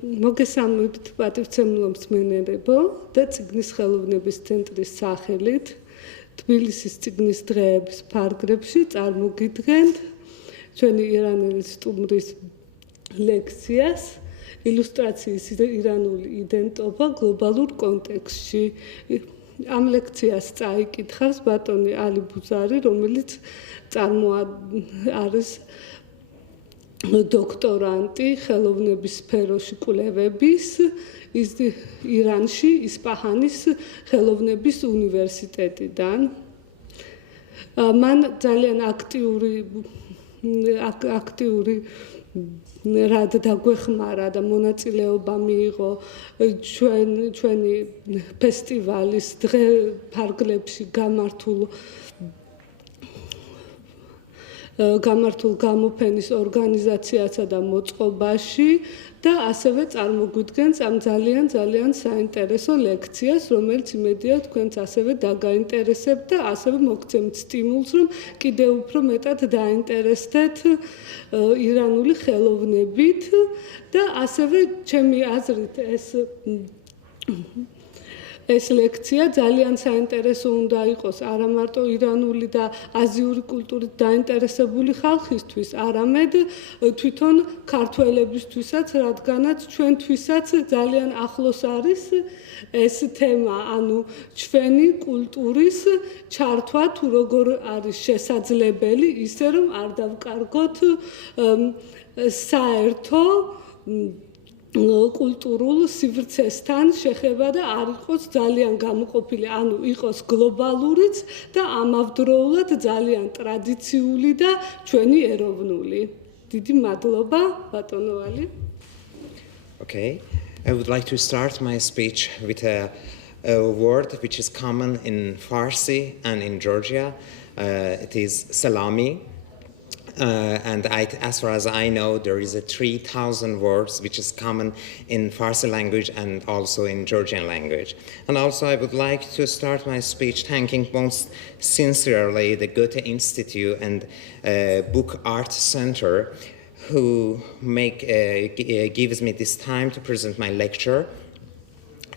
მოგესალმებით პატივცემლო მსმენელებო და წიგნის ხელოვნების ცენტრის სახელით თბილისის წიგნის დღეების ფარგლებში წარმოგიდგენთ ჩვენი ირანელი სტუმრის ლექციას ილუსტრაციის ირანული იდენტობა გლობალურ კონტექსტში. ამ ლექციას წაიკითხავს ბატონი ალი ბუზარი, რომელიც არის დოქტორანტი ხელოვნების სფეროში კვლევების ირანში ისპაჰანის ხელოვნების უნივერსიტეტიდან. მან ძალიან აქტიური რად დაგვეხმარა და მონაწილეობა მიიღო ჩვენი ფესტივალის დღე ფარგლებში გამართულ გამოფენის ორგანიზაციასა და მოწყობაში და ასევე წარმოგვიდგენს ამ ძალიან საინტერესო ლექციას, რომელიც იმედია თქვენც ასევე დაგაინტერესებთ და ასევე მოგცემთ სტიმულს, რომ კიდევ უფრო მეტად დაინტერესდეთ ირანული ხელოვნებით და ასევე ჩემი აზრით ეს ლექცია ძალიან საინტერესო უნდა იყოს არა მარტო ირანული და აზიური კულტურით დაინტერესებული ხალხისთვის, არამედ თვითონ ქართველებისთვისაც, რადგანაც ჩვენთვისაც ძალიან ახლოს არის ეს თემა, ანუ ჩვენი კულტურის ჩართვა თუ როგორ არის შესაძლებელი, ისე რომ არ დავკარგოთ საერთო კულტურულ სივრცესთან შეხება და არ იყოს ძალიან გამოყოფილი, ანუ იყოს გლობალურიც და ამავდროულად ძალიან ტრადიციული და ჩვენი ეროვნული. დიდი მადლობა, ბატონო ალი. Okay, I would like to start my speech with a word which is common in Farsi and in Georgia. It is salami. And as far as I know, there is 3,000 words which is common in Farsi language and also in Georgian language. And also I would like to start my speech thanking most sincerely the Goethe Institute and Book Art Center who gives me this time to present my lecture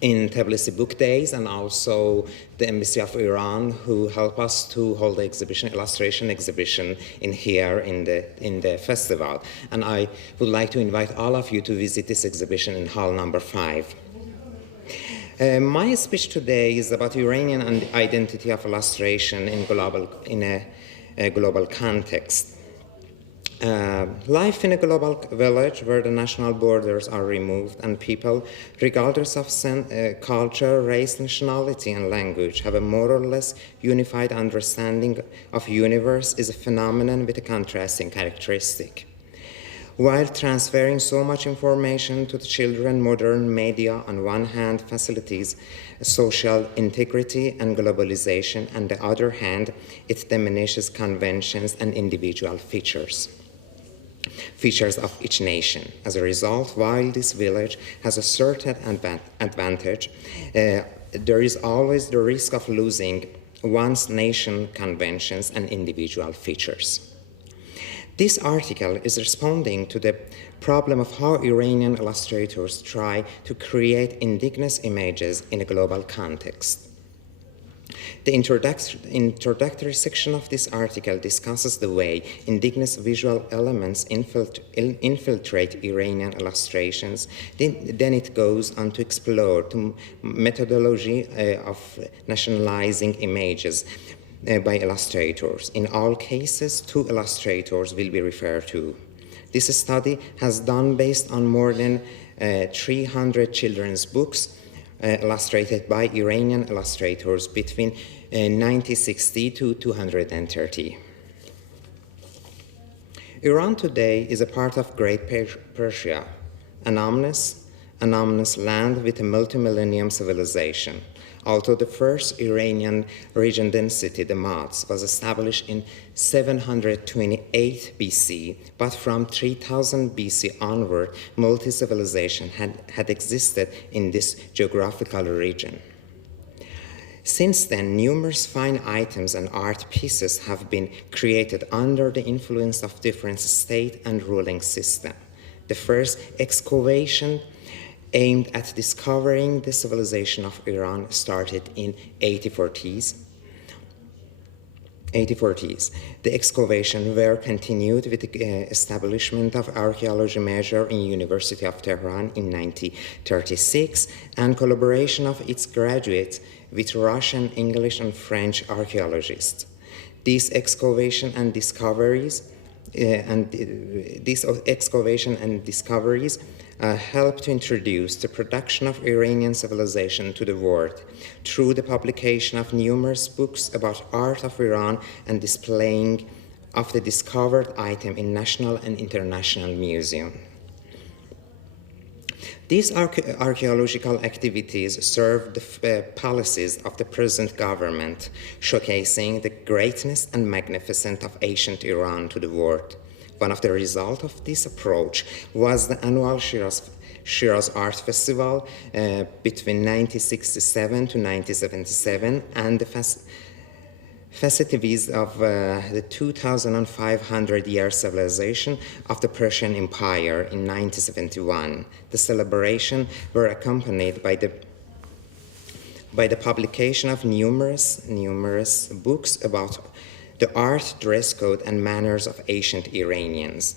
in Tbilisi Book Days, and also the Embassy of Iran, who help us to hold the exhibition, illustration exhibition here in the festival. And I would like to invite all of you to visit this exhibition in hall number 5. My speech today is about Iranian and the identity of illustration in a global context. Life in a global village where the national borders are removed and people, regardless of culture, race, nationality, and language, have a more or less unified understanding of universe is a phenomenon with a contrasting characteristic. While transferring so much information to the children, modern media on one hand facilitates social integrity and globalization, on the other hand, it diminishes conventions and individual features of each nation. As a result, while this village has a certain advantage, there is always the risk of losing one's nation conventions and individual features. This article is responding to the problem of how Iranian illustrators try to create indigenous images in a global context. The introductory section of this article discusses the way indigenous visual elements infiltrate Iranian illustrations. Then it goes on to explore the methodology of nationalizing images by illustrators. In all cases, 2 illustrators will be referred to. This study has done based on more than 300 children's books illustrated by Iranian illustrators between 1960 to 230. Iran today is a part of Great Persia, an ominous land with a multi-millennium civilization. Although the first Iranian regent city, the Mads, was established in 728 BC, but from 3000 BC onward, multi-civilization had existed in this geographical region. Since then, numerous fine items and art pieces have been created under the influence of different state and ruling systems. The first excavation aimed at discovering the civilization of Iran started in 1840s. The excavation were continued with the establishment of archaeology major in University of Tehran in 1936 and collaboration of its graduates with Russian, English, and French archaeologists. These excavation and discoveries helped to introduce the production of Iranian civilization to the world through the publication of numerous books about art of Iran and displaying of the discovered item in national and international museums. These archaeological activities serve the policies of the present government, showcasing the greatness and magnificence of ancient Iran to the world. One of the results of this approach was the annual Shiraz Art Festival between 1967 to 1977 and the festivities of the 2,500-year civilization of the Persian Empire in 1971. The celebrations were accompanied by the publication of numerous books about the art, dress code, and manners of ancient Iranians.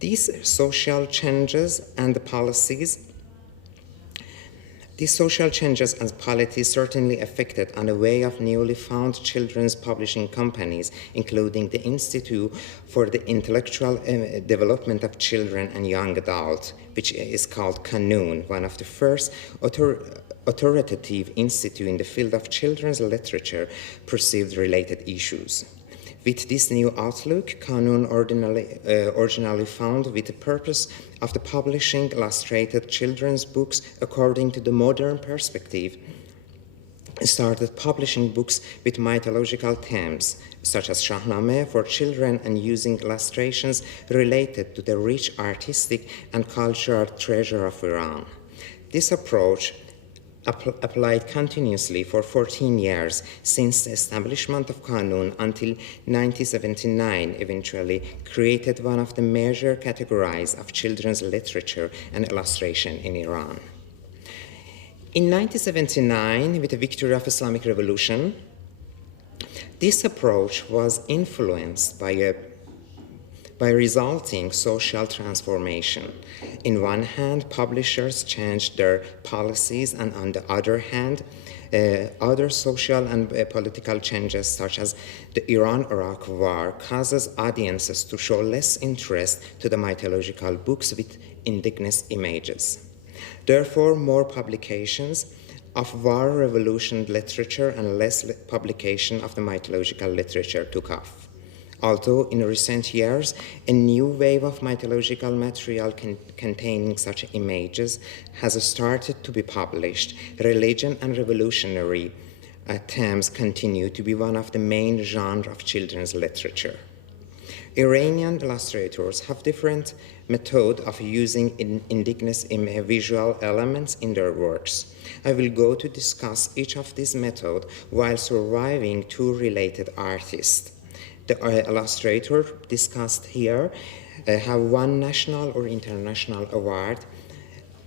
These social changes and policies certainly affected on the way of newly found children's publishing companies, including the Institute for the Intellectual Development of Children and Young Adults, which is called Qanun, one of the first authoritative institutes in the field of children's literature perceived related issues. With this new outlook, Qanun originally founded with the purpose of the publishing illustrated children's books according to the modern perspective, started publishing books with mythological themes, such as Shahnameh for children and using illustrations related to the rich artistic and cultural treasure of Iran. This approach applied continuously for 14 years since the establishment of Qanun until 1979, eventually created one of the major categories of children's literature and illustration in Iran. In 1979, with the victory of Islamic Revolution, this approach was influenced by resulting social transformation. In one hand, publishers changed their policies, and on the other hand, other social and political changes, such as the Iran-Iraq War, causes audiences to show less interest to the mythological books with indigenous images. Therefore, more publications of war revolution literature and less publication of the mythological literature took off. Although in recent years, a new wave of mythological material containing such images has started to be published, religion and revolutionary themes continue to be one of the main genres of children's literature. Iranian illustrators have different methods of using indigenous visual elements in their works. I will go to discuss each of these methods while surviving two related artists. The illustrator discussed here have won national or international award,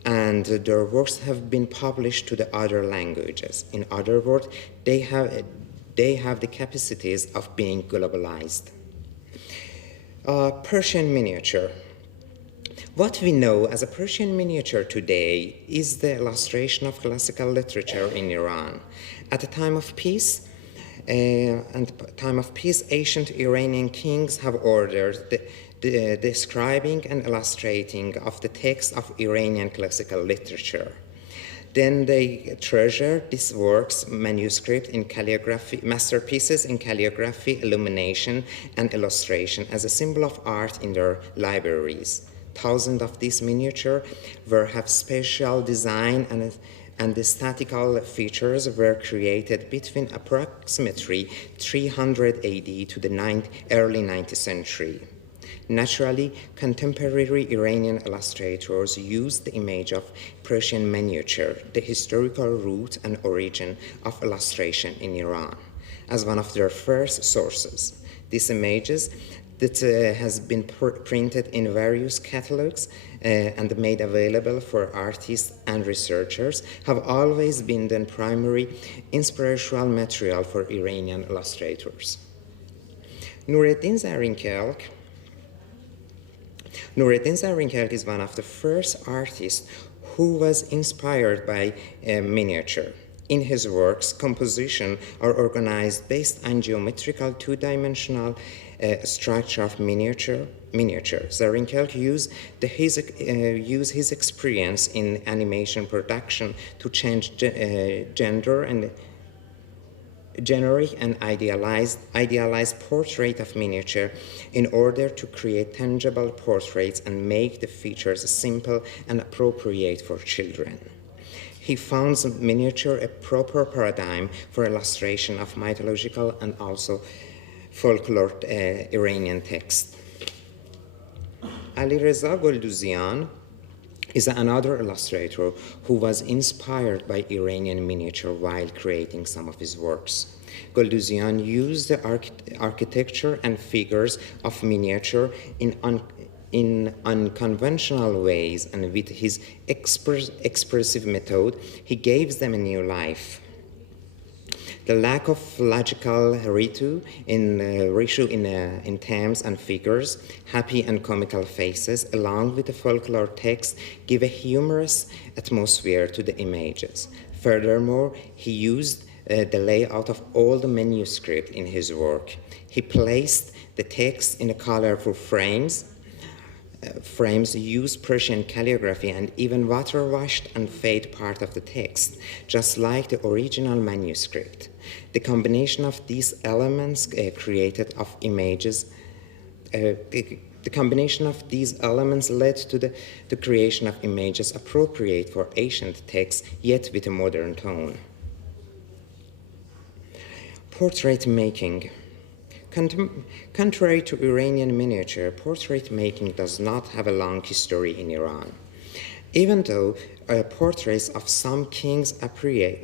and their works have been published to the other languages. In other words, they have the capacities of being globalized. Persian miniature. What we know as a Persian miniature today is the illustration of classical literature in Iran. At the time of peace, ancient Iranian kings have ordered the describing and illustrating of the text of Iranian classical literature. Then they treasure these works, manuscript in calligraphy, masterpieces in calligraphy, illumination, and illustration as a symbol of art in their libraries. Thousands of these miniatures have special design and the statistical features were created between approximately 300 AD to the early 19th century. Naturally, contemporary Iranian illustrators used the image of Persian miniature, the historical root and origin of illustration in Iran, as one of their first sources. These images that has been printed in various catalogs and made available for artists and researchers have always been the primary inspirational material for Iranian illustrators. Nureddin Zarinkelk is one of the first artists who was inspired by miniature. In his works, composition are organized based on geometrical two-dimensional structure of miniature. Zarinkelk used his experience in animation production to change gender and generic and idealized portrait of miniature in order to create tangible portraits and make the features simple and appropriate for children. He found miniature a proper paradigm for illustration of mythological and also folklore Iranian text. Alireza Golduzian is another illustrator who was inspired by Iranian miniature while creating some of his works. Golduzian used the architecture and figures of miniature in unconventional ways, and with his expressive method, he gave them a new life. The lack of logical ritu in themes and figures, happy and comical faces, along with the folklore text, give a humorous atmosphere to the images. Furthermore, he used the layout of all the manuscript in his work. He placed the text in colorful frames. Frames use Persian calligraphy and even water-washed and fade part of the text, just like the original manuscript. The combination of these elements created of images, the combination of these elements led to the creation of images appropriate for ancient texts, yet with a modern tone. Portrait making. Contrary to Iranian miniature, portrait making does not have a long history in Iran. Even though portraits of some kings appeared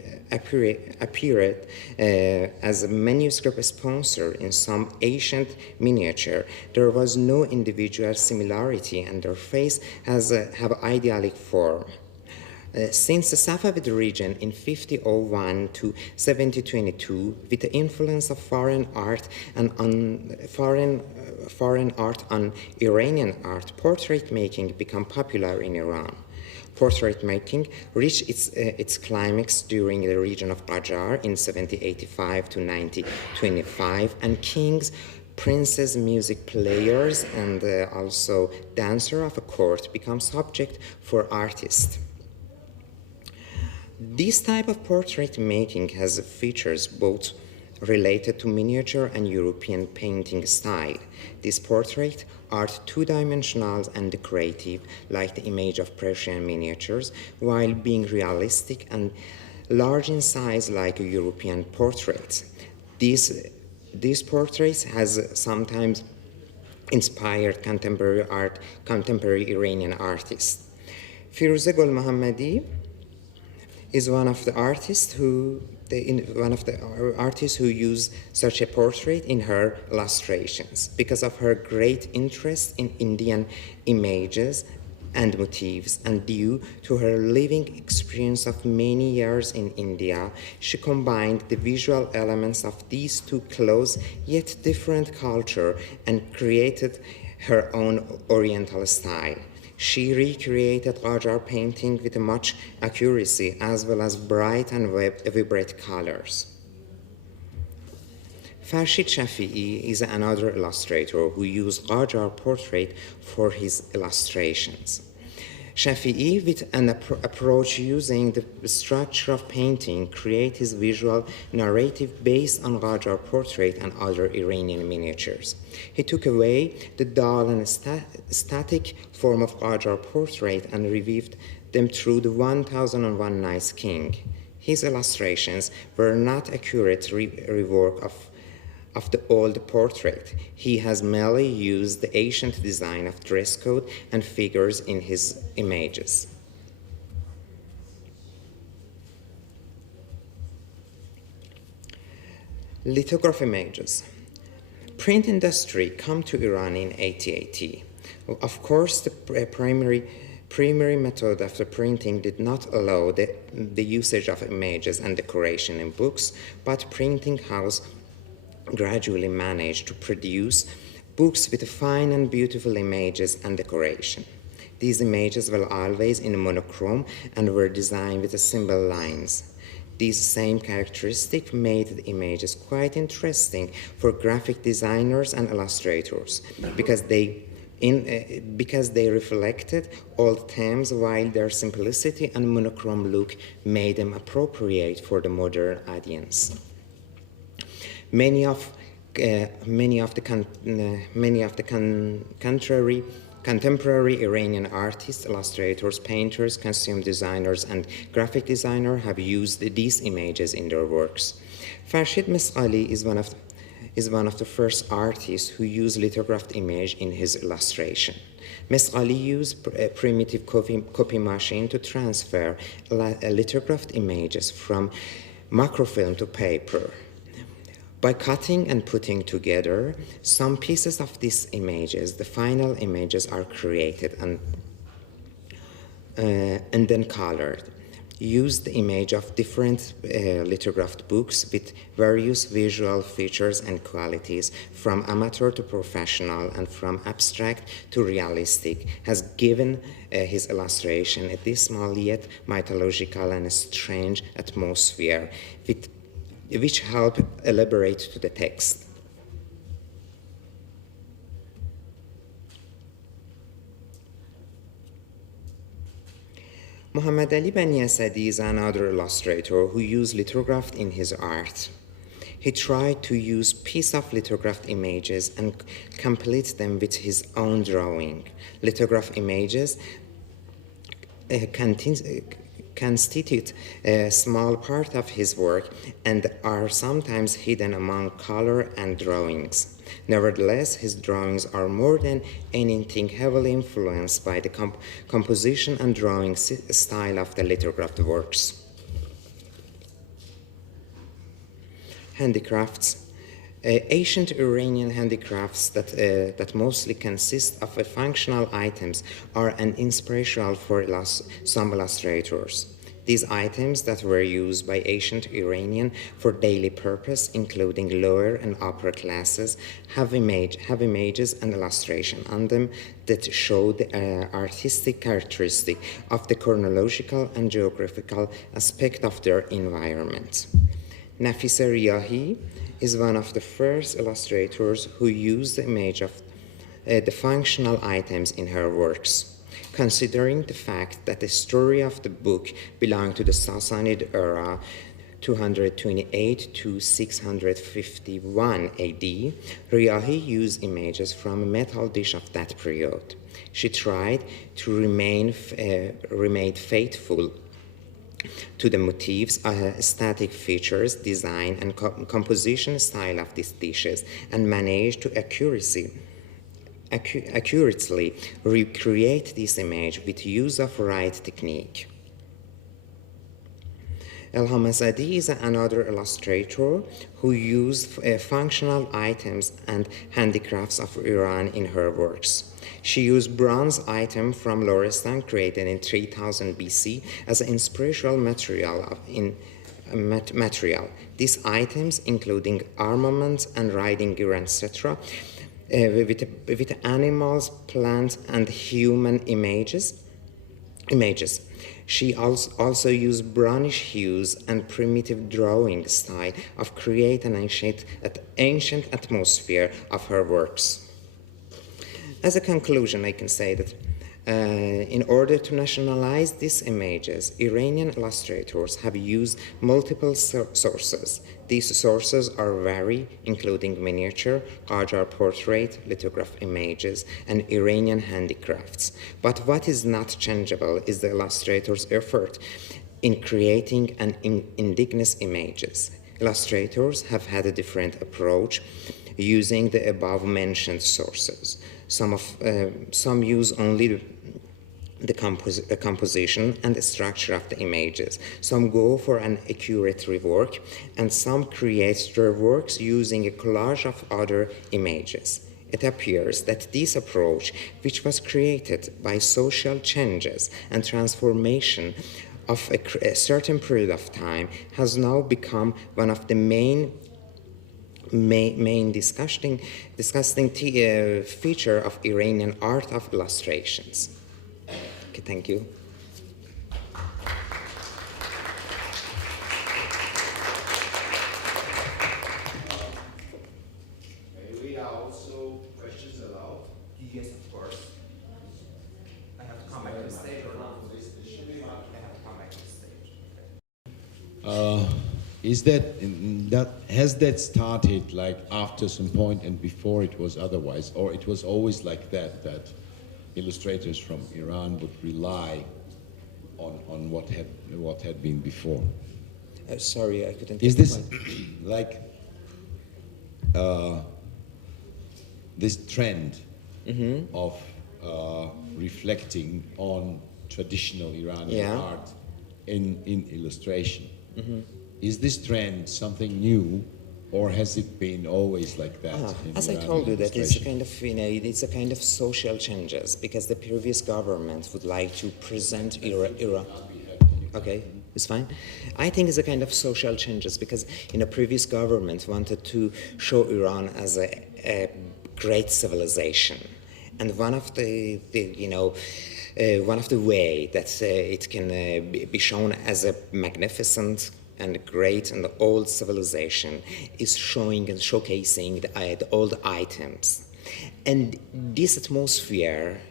as a manuscript sponsor in some ancient miniature, there was no individual similarity, and their face have idealic form. Since the Safavid region in 5001 to 1722, with the influence of foreign art and foreign art on Iranian art, portrait making became popular in Iran. Portrait making reached its climax during the region of Qajar in 1785 to 1925, and kings, princes, music players, and also dancers of a court become subject for artists. This type of portrait making has features both related to miniature and European painting style. This portrait art two-dimensional and decorative, like the image of Persian miniatures, while being realistic and large in size like a European portraits. These portraits has sometimes inspired contemporary Iranian artists. Firuze Gol Mohammadi is one of the artists who use such a portrait in her illustrations because of her great interest in Indian images and motifs, and due to her living experience of many years in India, she combined the visual elements of these two close yet different cultures and created her own Oriental style. She recreated Qajar painting with much accuracy as well as bright and vibrant colors. Farshid Shafi'i is another illustrator who used Qajar portrait for his illustrations. Shafi'i, with an approach using the structure of painting, created his visual narrative based on Qajar portrait and other Iranian miniatures. He took away the dull and static form of Qajar portrait and revived them through the 1001 Nights King. His illustrations were not accurate rework of the old portrait. He has merely used the ancient design of dress code and figures in his images. Lithograph images. Print industry come to Iran in 1880. Of course, the primary Primary method of the printing did not allow the usage of images and decoration in books, but printing house gradually managed to produce books with fine and beautiful images and decoration. These images were always in monochrome and were designed with simple lines. These same characteristics made the images quite interesting for graphic designers and illustrators because they reflected old themes, while their simplicity and monochrome look made them appropriate for the modern audience. Many of the contemporary Iranian artists, illustrators, painters, costume designers, and graphic designers have used these images in their works. Farshid Mesqali is one of the first artists who used lithographed image in his illustration. Mesqali used a primitive copy machine to transfer lithographed images from macrofilm to paper. By cutting and putting together some pieces of these images, the final images are created and then colored. Use the image of different lithographed books with various visual features and qualities, from amateur to professional and from abstract to realistic, has given his illustration a dismal yet mythological and strange atmosphere, which help elaborate to the text. Muhammad Ali Bani Asadi is another illustrator who used lithographed in his art. He tried to use pieces of lithographed images and complete them with his own drawing. Lithographed images constitute a small part of his work and are sometimes hidden among color and drawings. Nevertheless, his drawings are more than anything heavily influenced by the composition and drawing style of the lithographed works. Handicrafts. Ancient Iranian handicrafts that mostly consist of functional items are an inspiration for some illustrators. These items that were used by ancient Iranian for daily purpose, including lower and upper classes, have images and illustration on them that show the artistic characteristic of the chronological and geographical aspect of their environment. Nafisa Riyahi is one of the first illustrators who used the image of the functional items in her works. Considering the fact that the story of the book belonged to the Sassanid era, 228 to 651 AD, Riyahi used images from a metal dish of that period. She tried to remain faithful to the motifs, aesthetic features, design, and composition style of these dishes, and managed to accurately recreate this image with use of right technique. Elham Azadi is another illustrator who used functional items and handicrafts of Iran in her works. She used bronze item from Lorestan created in 3000 BC as an inspirational material. These items, including armaments and riding gear, etc., with animals, plants, and human images. She also used brownish hues and primitive drawing style of create an ancient atmosphere of her works. As a conclusion, I can say that in order to nationalize these images, Iranian illustrators have used multiple sources. These sources are varied, including miniature, Qajar portrait, lithograph images, and Iranian handicrafts. But what is not changeable is the illustrator's effort in creating an indigenous images. Illustrators have had a different approach using the above-mentioned sources. Some use only the composition and the structure of the images. Some go for an accurate rework, and some create their works using a collage of other images. it appears that this approach, which was created by social changes and transformation of a certain period of time, has now become one of the main discussing feature of Iranian art of illustrations. Okay, thank you. Maybe also questions allowed? Yes, of course. I have to come back to the stage or not? I have to come back to the stage. Has that started like after some point and before it was otherwise, or it was always like that illustrators from Iran would rely on what had been before? Sorry, I couldn't. Is this like this trend of reflecting on traditional Iranian art in illustration? Is this trend something new, or has it been always like that? As I told you, that it's a kind of, it's a kind of social changes, because the previous government would like to present Iran. Okay, it's fine. I think it's a kind of social changes, because previous government wanted to show Iran as a great civilization, and one of the way that it can be shown as a magnificent and great and old civilization is showing and showcasing the old items. And this atmosphere,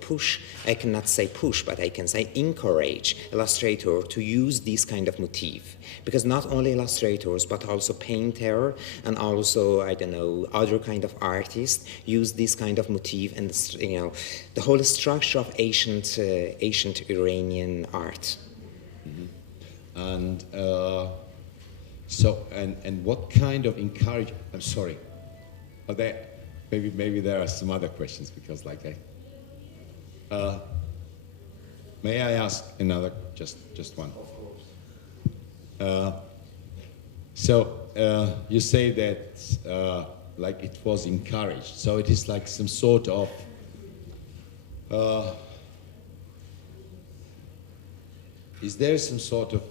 push, I cannot say push, but I can say encourage illustrator to use this kind of motif. Because not only illustrators, but also painter and also, I don't know, other kind of artists use this kind of motif, and, the whole structure of ancient Iranian art. And and what kind of encourage? I'm sorry. Maybe there are some other questions, because may I ask another? Just one. You say that it was encouraged. So it is like some sort of is there some sort of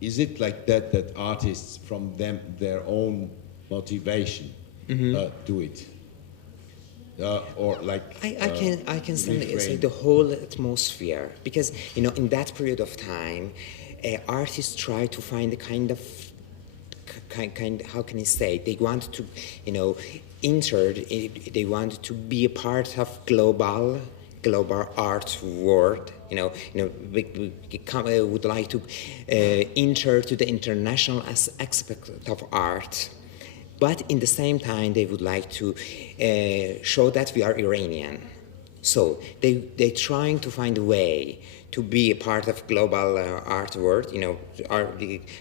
is it like that artists from their own motivation do it, or I can say the whole atmosphere, because in that period of time, artists try to find a kind of how can I say, they want to they want to be a part of global art world. We would like to enter to the international aspect of art, but in the same time they would like to show that we are Iranian. So they're trying to find a way to be a part of global art world,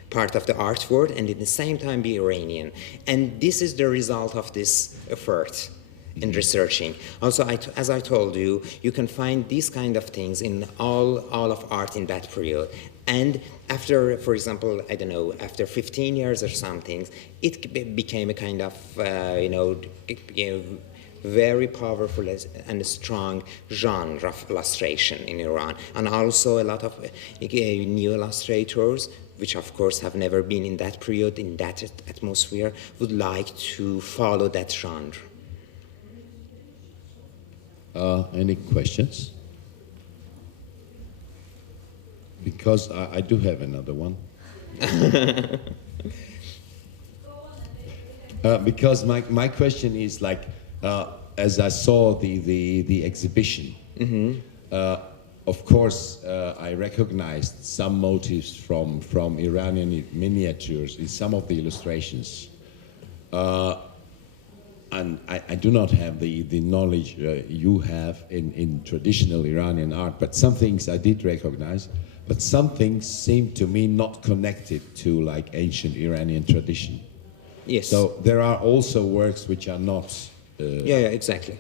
part of the art world, and at the same time be Iranian. And this is the result of this effort in researching. Also, as I told you, you can find these kind of things in all of art in that period. And after, for example, I don't know, after 15 years or something, it became a kind of, very powerful and strong genre of illustration in Iran. And also a lot of new illustrators, which of course have never been in that period, in that atmosphere, would like to follow that genre. Any questions? Because I do have another one. Because my question is as I saw the exhibition, of course I recognized some motifs from Iranian miniatures in some of the illustrations. And I do not have the knowledge you have in traditional Iranian art, but some things I did recognize, but some things seem to me not connected to ancient Iranian tradition. Yes. So there are also works which are not... Yeah, exactly.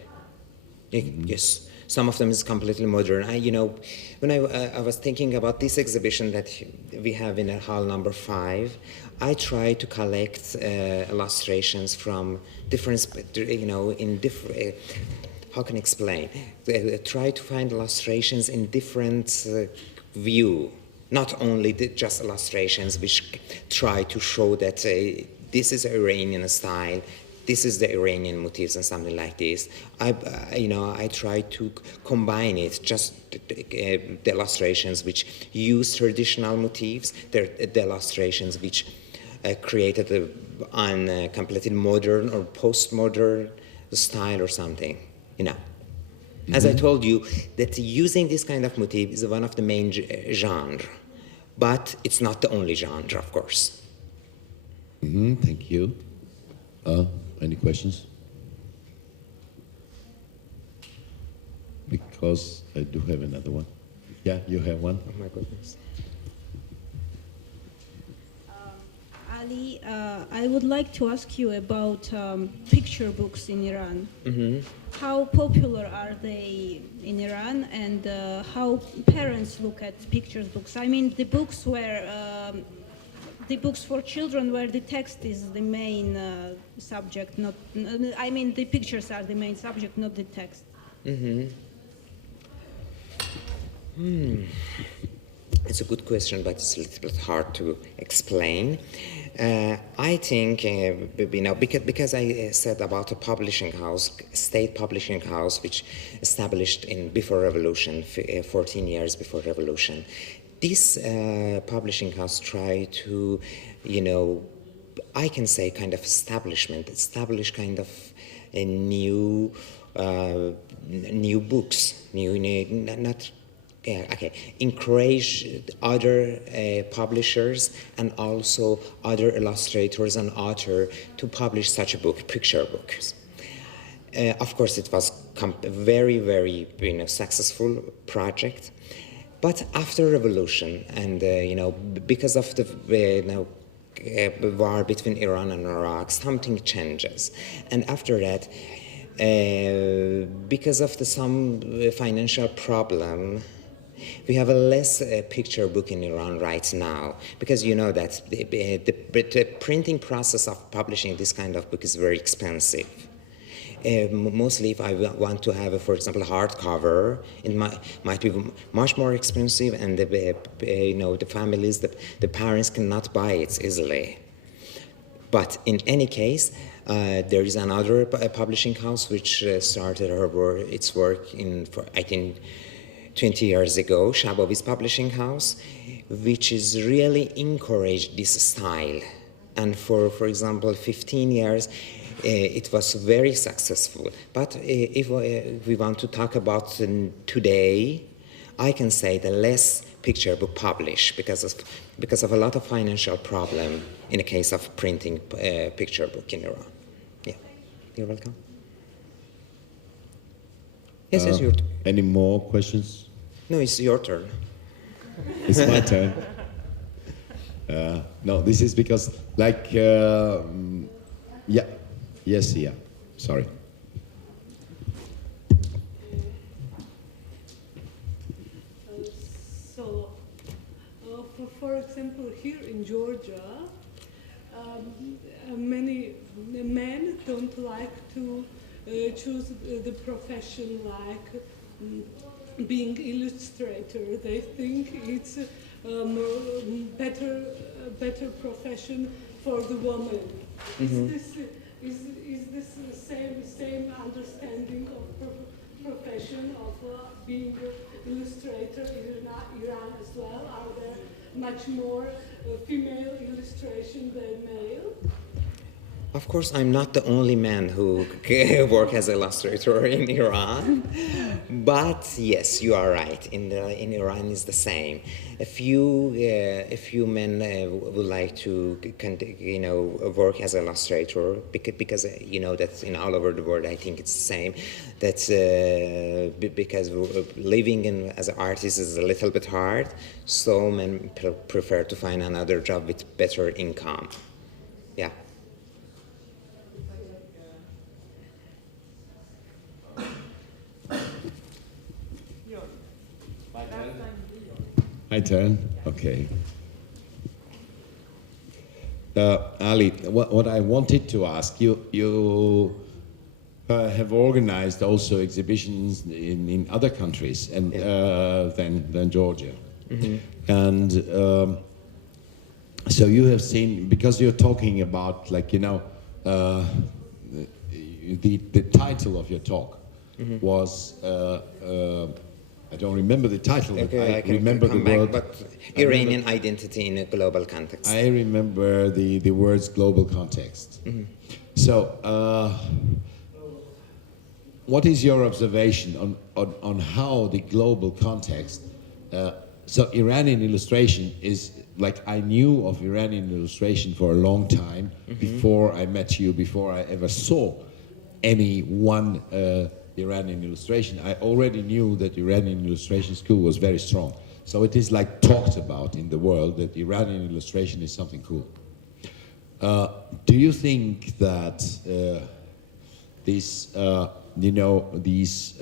Yes. Some of them is completely modern. When I was thinking about this exhibition that we have in hall number 5, I try to collect illustrations from different, in different. How can I explain? Try to find illustrations in different view, not only just illustrations which try to show that this is Iranian style, this is the Iranian motifs and something like this. I try to combine it, just the illustrations which use traditional motifs, the illustrations which created on completely modern or postmodern style or something. As I told you, that using this kind of motif is one of the main genre, but it's not the only genre, of course. Thank you. Any questions? Because I do have another one. Yeah, you have one? Oh my goodness. Ali, I would like to ask you about picture books in Iran. How popular are they in Iran, and how parents look at picture books? I mean, the books for children where the text is the main subject, the pictures are the main subject, not the text. It's a good question, but it's a little bit hard to explain. I think, because I said about a publishing house, state publishing house, which established before revolution, 14 years before revolution. This publishing house tried to, I can say kind of establish kind of a new books, encourage other publishers and also other illustrators and authors to publish such a book, picture books. Of course, it was a very, very successful project. But after revolution and because of the war between Iran and Iraq, something changes, and after that, because of some financial problem, we have a less picture book in Iran right now, because you know that the printing process of publishing this kind of book is very expensive. Mostly if I want to have, for example, a hardcover, it might be much more expensive, and the families, the parents cannot buy it easily. But in any case, there is another publishing house which started its work I think 20 years ago, Shabavi's publishing house, which is really encouraged this style. And for example, 15 years, it was very successful. But if we want to talk about today, I can say the less picture book published because of a lot of financial problem in the case of printing picture book in Iran. Yeah, you're welcome. Yes, it's your turn. Any more questions? No, it's your turn. It's my turn. No, this is because, sorry. For example, here in Georgia, many men don't like to choose the profession like being illustrator. They think it's better profession for the woman. Is this the same understanding of profession of being illustrator in Iran as well? Are there much more female illustration than male? Of course, I'm not the only man who work as illustrator in Iran, but yes, you are right. In Iran, is the same. A few men would like to, work as illustrator because that in all over the world, I think it's the same. That's because living as an artist is a little bit hard, so men prefer to find another job with better income. Yeah. My turn? Okay. Ali, what I wanted to ask you, you have organized also exhibitions in other countries and than Georgia. And so you have seen, because you're talking about, like, you know, the title of your talk was, I don't remember the title, but Okay, I can remember come the back, word. but Iranian identity in a global context. I remember the words global context. So, what is your observation on how the global context, so Iranian illustration is, like, I knew of Iranian illustration for a long time, before I met you, before I ever saw any one Iranian illustration. I already knew that Iranian illustration school was very strong. So it is like talked about in the world that Iranian illustration is something cool. Do you think that this, you know, these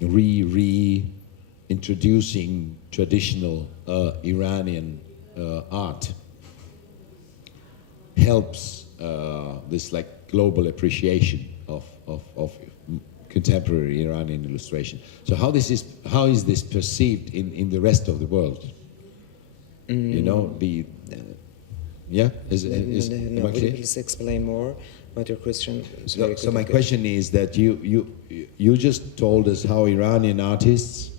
reintroducing traditional Iranian art helps this, like, global appreciation of contemporary Iranian illustration? So how is this perceived in the rest of the world? You know, yeah, No, am I would you clear? please explain more about your question? So my question is that you just told us how Iranian artists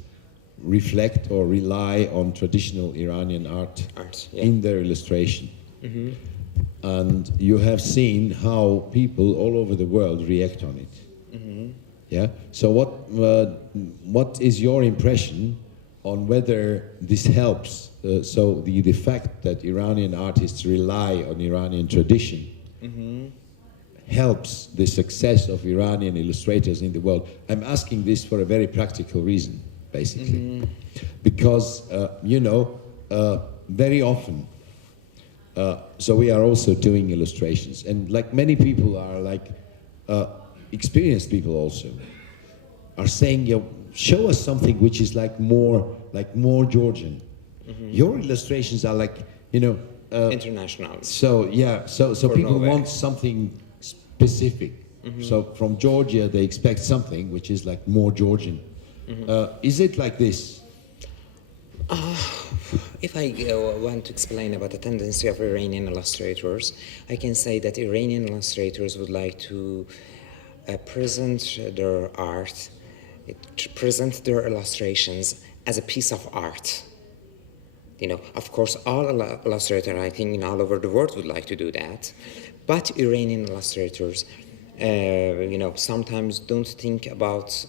reflect or rely on traditional Iranian art yeah. in their illustration. And you have seen how people all over the world react on it. Yeah. So what is your impression on whether this helps? So the fact that Iranian artists rely on Iranian tradition helps the success of Iranian illustrators in the world. I'm asking this for a very practical reason, basically, because you know, very often. So we are also doing illustrations, and like many people are like. Experienced people also are saying, "Yo, show us something which is like more Georgian." Your illustrations are like, you know, International. So yeah, so people Norway. want something specific. So from Georgia, they expect something which is like more Georgian. Is it like this? If I want to explain about the tendency of Iranian illustrators, I can say that Iranian illustrators would like to present their art, present their illustrations as a piece of art. You know, of course, all illustrators, I think, in all over the world would like to do that, but Iranian illustrators, you know, sometimes don't think about.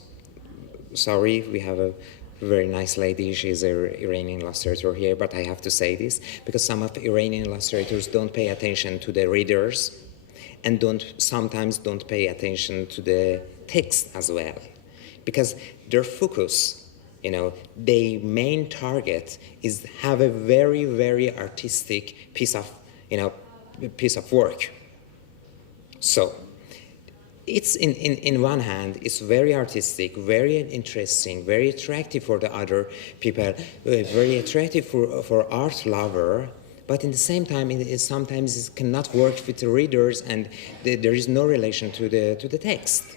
Sorry, we have a very nice lady. She's an Iranian illustrator here, but I have to say this because some of the Iranian illustrators don't pay attention to the readers, and sometimes don't pay attention to the text as well, because their focus, you know, their main target is have a very, very artistic piece of work. So it's in one hand, it's very artistic, very interesting, very attractive for the other people, very attractive for art lover. But in the same time, sometimes it cannot work with the readers, and there is no relation to the text.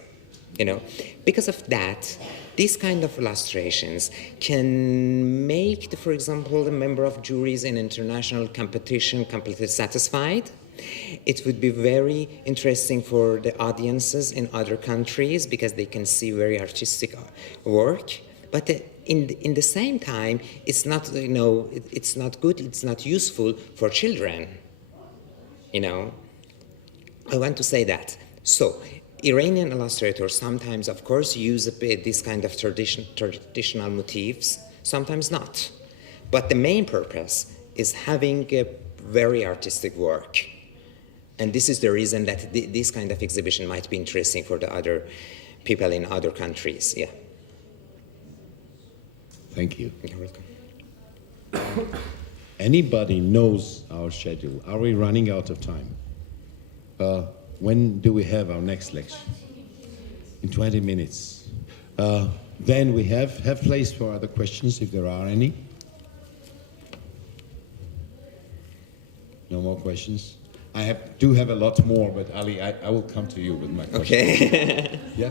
You know, because of that, these kind of illustrations can make, for example, the member of juries in international competition completely satisfied. It would be very interesting for the audiences in other countries because they can see very artistic work. But in the same time, it's not, you know, it's not good, it's not useful for children. You know, I want to say that. So Iranian illustrators sometimes, of course, use this kind of traditional motifs, sometimes not. But the main purpose is having a very artistic work. And this is the reason that this kind of exhibition might be interesting for the other people in other countries. Yeah. Thank you. You're welcome. Anybody knows our schedule? Are we running out of time? When do we have our next lecture? In 20 minutes. Then we have place for other questions if there are any. No more questions? Do have a lot more, but Ali, I will come to you with my question. Okay. Yeah?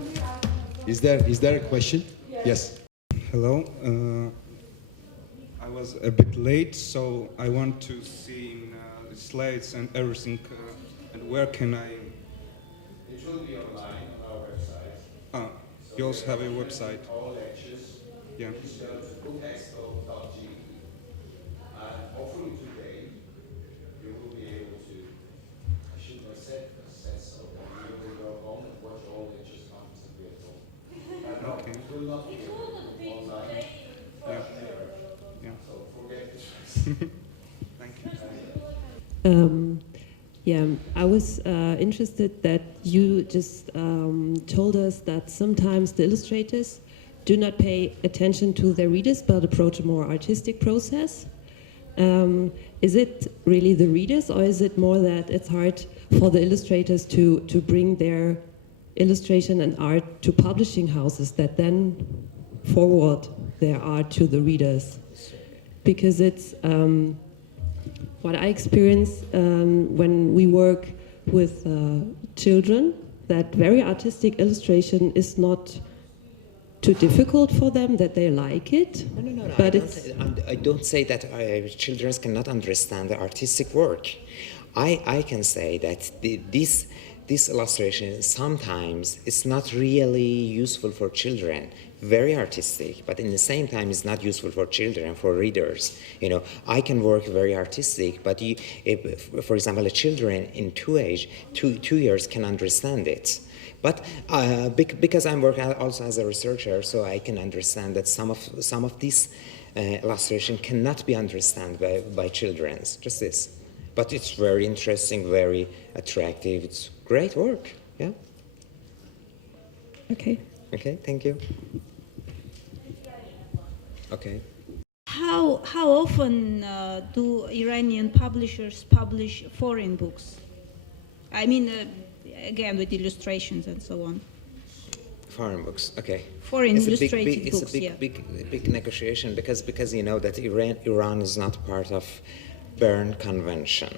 Is there a question? Yes. Hello. I was a bit late, so I want to see the slides and everything. And where can I? It will be online on our website. You also have a website. All lectures. Yeah. Just go to bookexpo.gv. And hopefully today you will be able to, I shouldn't have said so, but you will go home and watch all lectures comfortably at home. Okay. It will not be online. Yeah. Yeah. So forget it. Thank you. Yeah, I was interested that you just told us that sometimes the illustrators do not pay attention to their readers but approach a more artistic process. Is it really the readers, or is it more that it's hard for the illustrators to bring their illustration and art to publishing houses that then forward their art to the readers? Because it's what I experience when we work with children, that very artistic illustration is not too difficult for them, that they like it. No. But I don't say that children cannot understand the artistic work. I can say that this illustration sometimes it's not really useful for children. Very artistic, but in the same time, it's not useful for children, for readers. You know, I can work very artistic, but for example, a children in two years can understand it. But because I'm working also as a researcher, so I can understand that some of these illustration cannot be understood by children. Just this, but it's very interesting, very attractive. It's great work. Yeah. okay. Okay. Thank you. Okay. How often do Iranian publishers publish foreign books? I mean, again, with illustrations and so on. Foreign books, okay. Foreign It's illustrated it's books, a yeah. big negotiation because you know that Iran is not part of Berne Convention.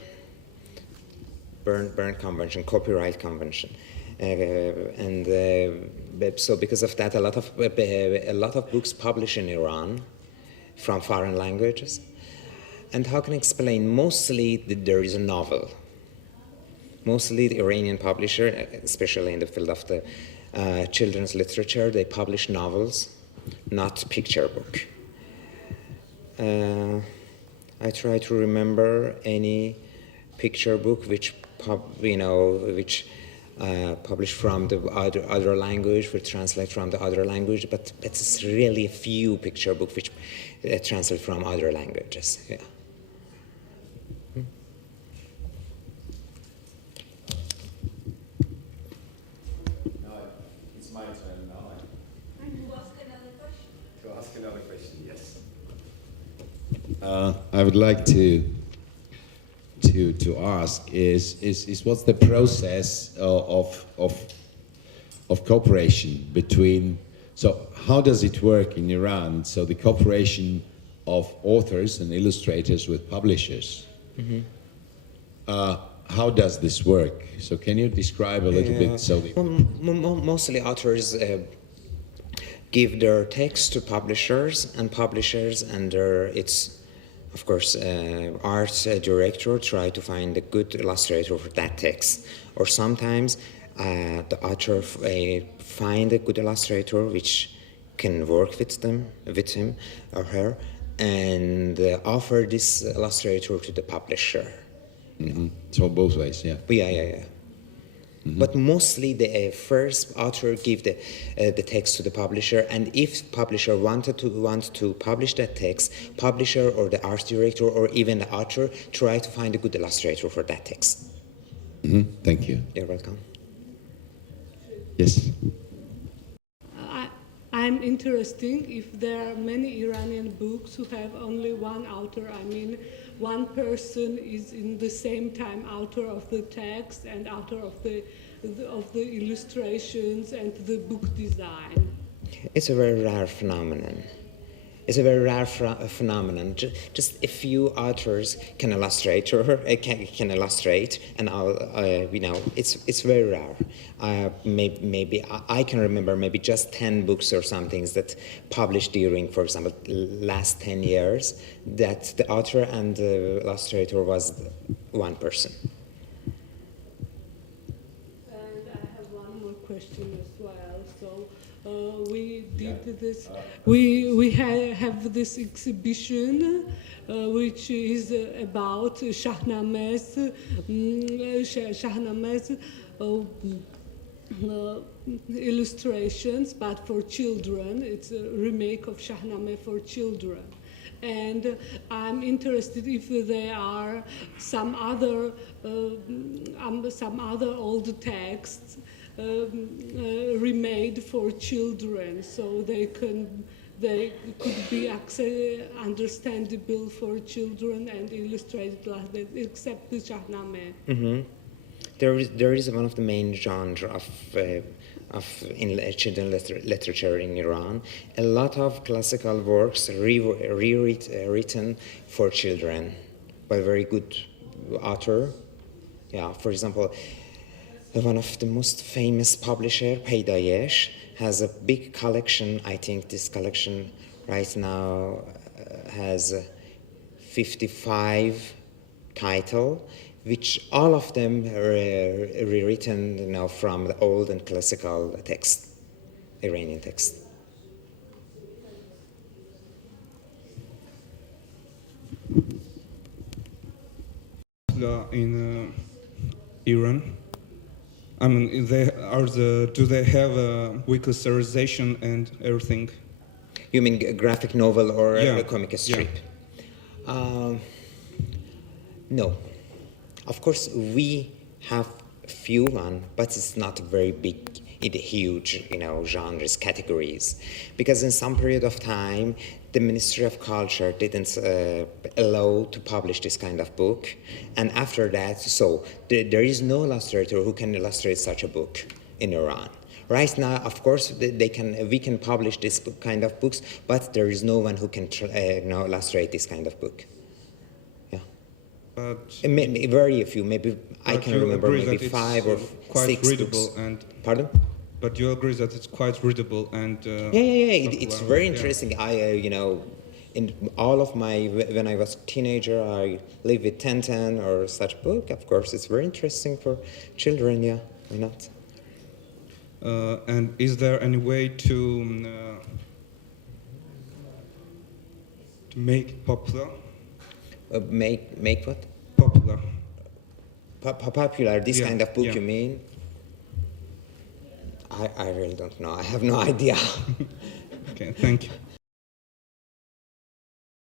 Berne Convention, Copyright Convention, and so because of that, a lot of books published in Iran from foreign languages. And how can I explain? Mostly there is a novel. Mostly the Iranian publisher, especially in the field of the children's literature, they publish novels, not picture book. I try to remember any picture book which published from the other language, which translate from the other language, but it's really a few picture books which translate from other languages. Yeah. It's my turn now. To ask another question, yes. I would like to ask is what's the process of cooperation between, so how does it work in Iran, so the cooperation of authors and illustrators with publishers? Mm-hmm. How does this work? So can you describe a little bit? So Mostly authors give their text to publishers, and publishers under its, of course, art director try to find a good illustrator for that text. Or sometimes the author find a good illustrator which can work with him or her, and offer this illustrator to the publisher. mm-hmm. So both ways, yeah. Yeah. Mm-hmm. But mostly the first author give the text to the publisher, and if publisher want to publish that text, publisher or the art director or even the author try to find a good illustrator for that text. Mm-hmm. Thank you. You're welcome. Yes. I'm interested if there are many Iranian books who have only one author. I mean, one person is in the same time author of the text and author of the illustrations and the book design. It's a very rare phenomenon. It's a very rare phenomenon. Just a few authors can illustrate, or can illustrate, and it's very rare. Maybe I can remember maybe just 10 books or some things that published during, for example, last 10 years, that the author and the illustrator was one person. And I have one more question as well. So we did this. We have this exhibition, which is about Shahname's illustrations, but for children. It's a remake of Shahnameh for children. And I'm interested if there are some other old texts remade for children, so they could be understandable for children and illustrated like that, except the Shahnameh. Mm-hmm. There is one of the main genres of children literature in Iran. A lot of classical works rewritten for children by a very good author. Yeah, for example, one of the most famous publisher, Peydayesh, has a big collection. I think this collection right now has 55 titles, which all of them are rewritten now from the old and classical text, Iranian text. In Iran, I mean, do they have a weekly serialization and everything? You mean a graphic novel or Yeah. a comic strip? No. Of course, we have a few one, but it's not very big, huge, genres, categories. Because in some period of time, the Ministry of Culture didn't allow to publish this kind of book. And after that, so there is no illustrator who can illustrate such a book in Iran. Right now, of course, we can publish this kind of books, but there is no one who can illustrate this kind of book. But very few, maybe I can remember maybe 5 or quite 6 readable books. and. Pardon? But you agree that it's quite readable and. It's very interesting. In all of when I was a teenager, I lived with Tintin or such book. Of course, it's very interesting for children. Yeah, why not? And is there any way to make it popular? Make what? Popular. Popular, this kind of book, yeah. you mean? I really don't know. I have no idea. Okay, thank you.